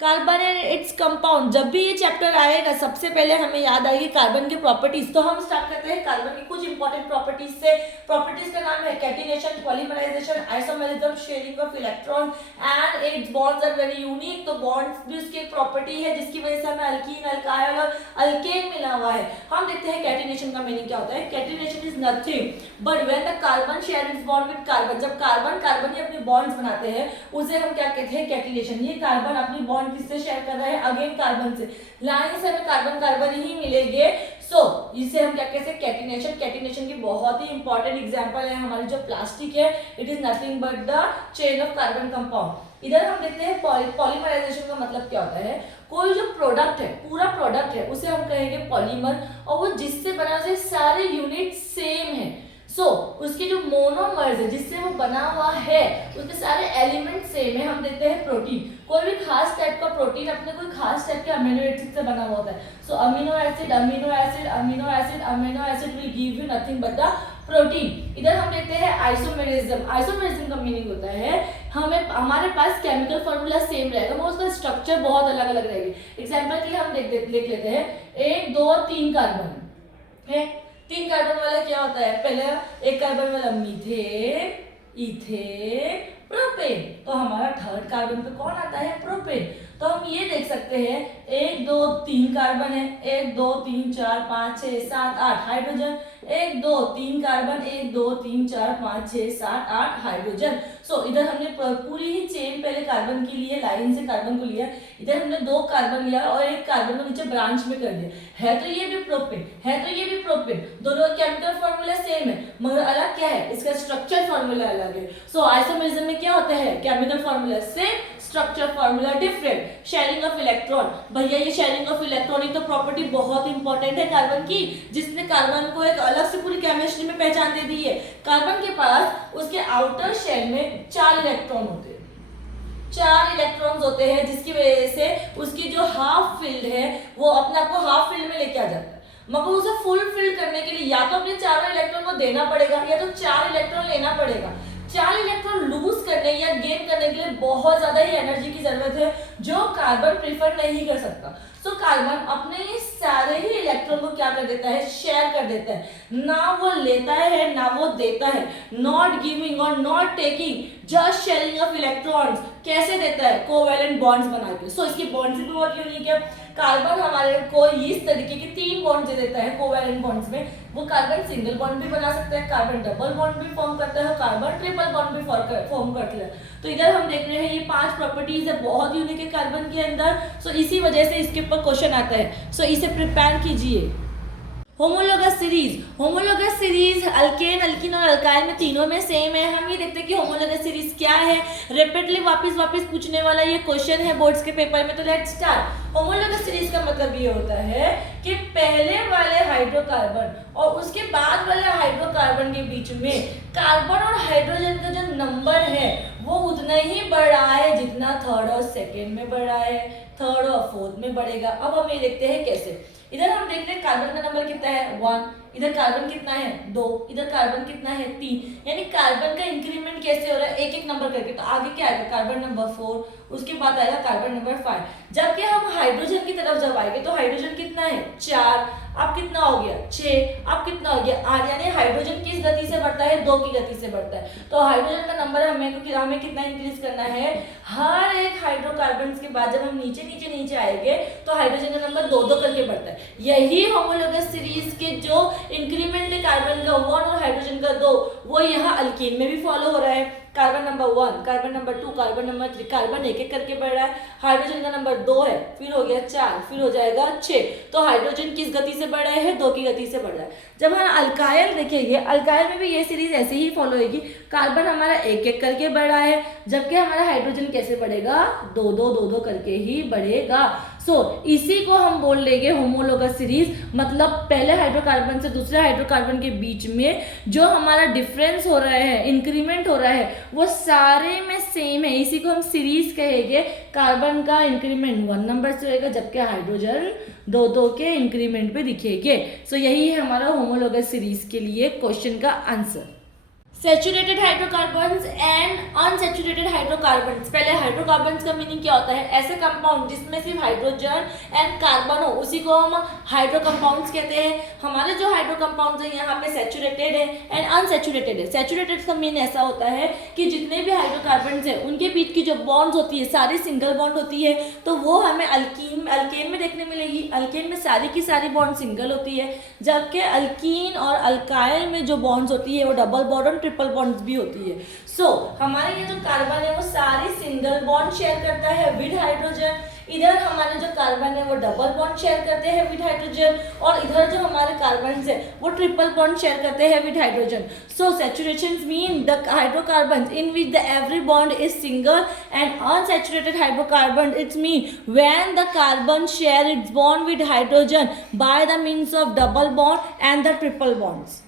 Carbon and its compound. जब भी ये चैप्टर आएगा सबसे पहले हमें याद आएगी कार्बन की प्रॉपर्टीज। तो हम स्टार्ट करते हैं कार्बन की कुछ इंपॉर्टेंट प्रॉपर्टीज से। प्रॉपर्टीज का नाम है catenation, polymerisation, isomerism, sharing of electron and its bonds are very unique. तो बॉन्ड्स भी उसकी एक प्रॉपर्टी है जिसकी वजह से हमें अल्कीन, अल्काइल और अल्केन मिला हुआ है। हम देखते हैं कैटिनेशन का मीनिंग क्या होता है। Catenation is nothing but when the carbon share its bond with carbon. जब कार्बन कार्बन ही अपनी बॉन्ड्स बनाते हैं उसे हम क्या कहते हैं, कैटिनेशन। ये कार्बन अपनी बॉन्ड किससे शेयर कर रहा है, अगेन कार्बन से। लाइन से हमें कार्बन कार्बन ही मिलेंगे। सो इसे हम क्या कहते हैं, कैटिनेशन। कैटिनेशन की बहुत ही इंपॉर्टेंट एग्जांपल है हमारी जो प्लास्टिक है, it is nothing but the chain of carbon compound. इधर हम देखते हैं पॉलीमराइजेशन का मतलब क्या होता है। कोई जो प्रोडक्ट है, पूरा प्रोडक्ट है, उसे हम कहेंगे पॉलीमर, और वो जिससे बना है सारे यूनिट सेम है। उसके जो मोनोमर्स है जिससे वो बना हुआ है उसके सारे एलिमेंट सेम है। हम देते हैं प्रोटीन। कोई भी खास टाइप का प्रोटीन अपने कोई खास टाइप के अमीनो एसिड से बना हुआ होता है। Amino acid amino acid amino acid amino acid will give you nothing but the protein. इधर हम देखते हैं आइसोमेरिज्म। आइसोमेरिज्म का मीनिंग होता है हमारे पास केमिकल फॉर्मूला सेम रहेगा मगर उसका स्ट्रक्चर बहुत अलग अलग रहेगी। एग्जाम्पल के लिए हम देख लेते हैं 1 2 3 कार्बन है। 3 कार्बन वाला क्या होता है, पहले एक कार्बन वाला मीथेन, इथेन, प्रोपेन। तो हमारा थर्ड कार्बन पे कौन आता है, प्रोपेन। तो हम ये देख सकते हैं 1 2 3 कार्बन है, 1 2 3 4 5 6 7 8 हाइड्रोजन, 1 2 3 कार्बन, 1 2 3 4 5 6 7 8 हाइड्रोजन। इधर हमने पूरी ही चेन पहले कार्बन की ली है, लाइन से कार्बन को लिया। इधर हमने 2 कार्बन लिया और एक कार्बन को नीचे ब्रांच में कर दिया। है तो ये भी प्रोपेन, है तो ये भी प्रोपेन, दोनों केमिकल फॉर्मूला सेम है मगर अलग क्या है, इसका स्ट्रक्चर फॉर्मूला अलग है। आइसोमेरिज्म में क्या होता है, chemical formula same, structure formula different. Sharing of electron, भैया ये शेयरिंग ऑफ इलेक्ट्रॉन तो प्रॉपर्टी बहुत इंपॉर्टेंट है कार्बन की, जिसने कार्बन को एक अलग से पूरी केमिस्ट्री में पहचान दे दी है। कार्बन के पास उसके आउटर शेल में 4 इलेक्ट्रॉन होते हैं, 4 इलेक्ट्रॉन्स होते हैं, जिसकी वजह से उसकी जो हाफ फील्ड है वो अपने आप को हाफ फील्ड में लेके आ जाता है। मगर उसे फुल फिल करने के लिए या तो अपने 4 इलेक्ट्रॉन को देना पड़ेगा या तो 4 इलेक्ट्रॉन लेना पड़ेगा। 4 इलेक्ट्रॉन लूज करने या गेन करने के लिए बहुत ज्यादा ही एनर्जी की जरूरत है जो कार्बन प्रीफर नहीं कर सकता। कार्बन अपने सारे ही इलेक्ट्रॉन को क्या कर देता है, शेयर कर देता है। ना वो लेता है ना वो देता है, नॉट गिविंग और not taking, just sharing of electrons. कैसे देता है, कोवैलेंट बॉन्ड्स बना के। इसकी बॉन्ड्स भी बहुत यूनिक है। कार्बन हमारे को इस तरीके के 3 बॉन्ड दे देता है कोवैलेंट बॉन्ड्स में। वो कार्बन सिंगल बॉन्ड भी बना सकता है, कार्बन डबल बॉन्ड भी फॉर्म करता है, कार्बन ट्रिपल बॉन्ड भी फॉर्म करता है। तो इधर हम देख रहे हैं ये 5 प्रॉपर्टीज है, बहुत यूनिक है कार्बन के अंदर। इसी वजह से इसके ऊपर क्वेश्चन आता है। इसे प्रिपेयर कीजिए। Homologous series, homologous series alkane, alkyne और अल्काइल में तीनों में सेम है। हम ये देखते हैं कि होमोलोगस सीरीज क्या है। रिपीटली वापस पूछने वाला ये क्वेश्चन है बोर्ड्स के पेपर में। तो लेट्स स्टार्ट। होमोलोगस सीरीज का मतलब ये होता है कि पहले वाले हाइड्रोकार्बन और उसके बाद वाले हाइड्रोकार्बन के बीच में कार्बन और हाइड्रोजन का जो नंबर है वो उतना ही बढ़ रहा है जितना थर्ड और सेकेंड में बढ़ रहा है, थर्ड और फोर्थ में बढ़ेगा। अब हम ये देखते हैं कैसे। इधर हम देख रहे हैं कार्बन का नंबर कितना है 1, इधर कार्बन कितना है 2, इधर कार्बन कितना है 3। यानी कार्बन का इंक्रीमेंट कैसे हो रहा है, एक एक नंबर करके। तो आगे क्या आएगा, कार्बन नंबर 4, उसके बाद आएगा कार्बन नंबर 5। जबकि हम हाइड्रोजन की तरफ जब आएंगे तो हाइड्रोजन कितना है 4, अब कितना हो गया 6, अब कितना हो गया 8। यानी हाइड्रोजन किस गति से बढ़ता है, 2 की गति से बढ़ता है। तो हाइड्रोजन का नंबर हमें कितना इंक्रीज करना है, हर एक हाइड्रोकार्बन के बाद जब हम नीचे आएंगे तो हाइड्रोजन का नंबर 2 करके बढ़ता है। यही होमोलोगस सीरीज के जो इंक्रीमेंट है कार्बन का 1 और हाइड्रोजन का 2, वो यहाँ अल्कीन में भी फॉलो हो रहा है। Carbon number 1, carbon number 2, carbon number 3, carbon एक एक करके बढ़ रहा है। हाइड्रोजन का नंबर 2 है, फिर हो गया 4, फिर हो जाएगा 6। तो हाइड्रोजन किस गति से बढ़ रहे हैं, 2 की गति से बढ़ रहा है। जब हम अल्काइल देखेंगे, अल्काइल में भी ये सीरीज ऐसे ही फॉलो होगी। कार्बन हमारा एक एक करके बढ़ रहा है, जबकि हमारा हाइड्रोजन कैसे बढ़ेगा, 2 करके ही बढ़ेगा। इसी को हम बोल लेंगे होमोलोगस सीरीज। मतलब पहले हाइड्रोकार्बन से दूसरे हाइड्रोकार्बन के बीच में जो हमारा डिफरेंस हो रहा है, इंक्रीमेंट हो रहा है, वो सारे में सेम है। इसी को हम सीरीज कहेंगे। कार्बन का इंक्रीमेंट 1 नंबर से होगा जबकि हाइड्रोजन 2 के इंक्रीमेंट पे दिखेंगे। यही है हमारा होमोलोगस सीरीज के लिए क्वेश्चन का answer. Saturated hydrocarbons and unsaturated hydrocarbons. पहले हाइड्रोकार्बन्स का मीनिंग क्या होता है? ऐसे कंपाउंड जिसमें सिर्फ हाइड्रोजन एंड कार्बन हो, उसी को हम हाइड्रो कंपाउंड्स कहते हैं। हमारे जो हाइड्रो कंपाउंड्स हैं यहाँ पे सैचुरेटेड है एंड अनसैचुरेटेड है। सैचुरेटेड का मीन ऐसा होता है कि जितने भी हाइड्रोकार्बन्स हैं उनके बीच की जो बॉन्ड्स होती है सारी सिंगल बॉन्ड होती है, तो वो हमें अल्केन में देखने मिलेगी। अल्केन में सारी की सारी बॉन्ड सिंगल होती है, जबकि अल्कीन और अल्काइल में जो बॉन्ड्स होती है वो डबल बॉन्ड और ट्रिपल बॉन्ड्स भी होती है। सो हमारे ये जो कार्बन है वो सारी सिंगल बॉन्ड शेयर करता है विद हाइड्रोजन। इधर हमारे जो कार्बन है वो डबल बॉन्ड शेयर करते हैं विद हाइड्रोजन, और इधर जो हमारे कार्बन है वो ट्रिपल बॉन्ड शेयर करते हैं with hydrogen. So saturation mean the hydrocarbon in which the every bond is single, and unsaturated hydrocarbon it's mean when the carbon share its bond with hydrogen by the means of double bond and the triple bonds.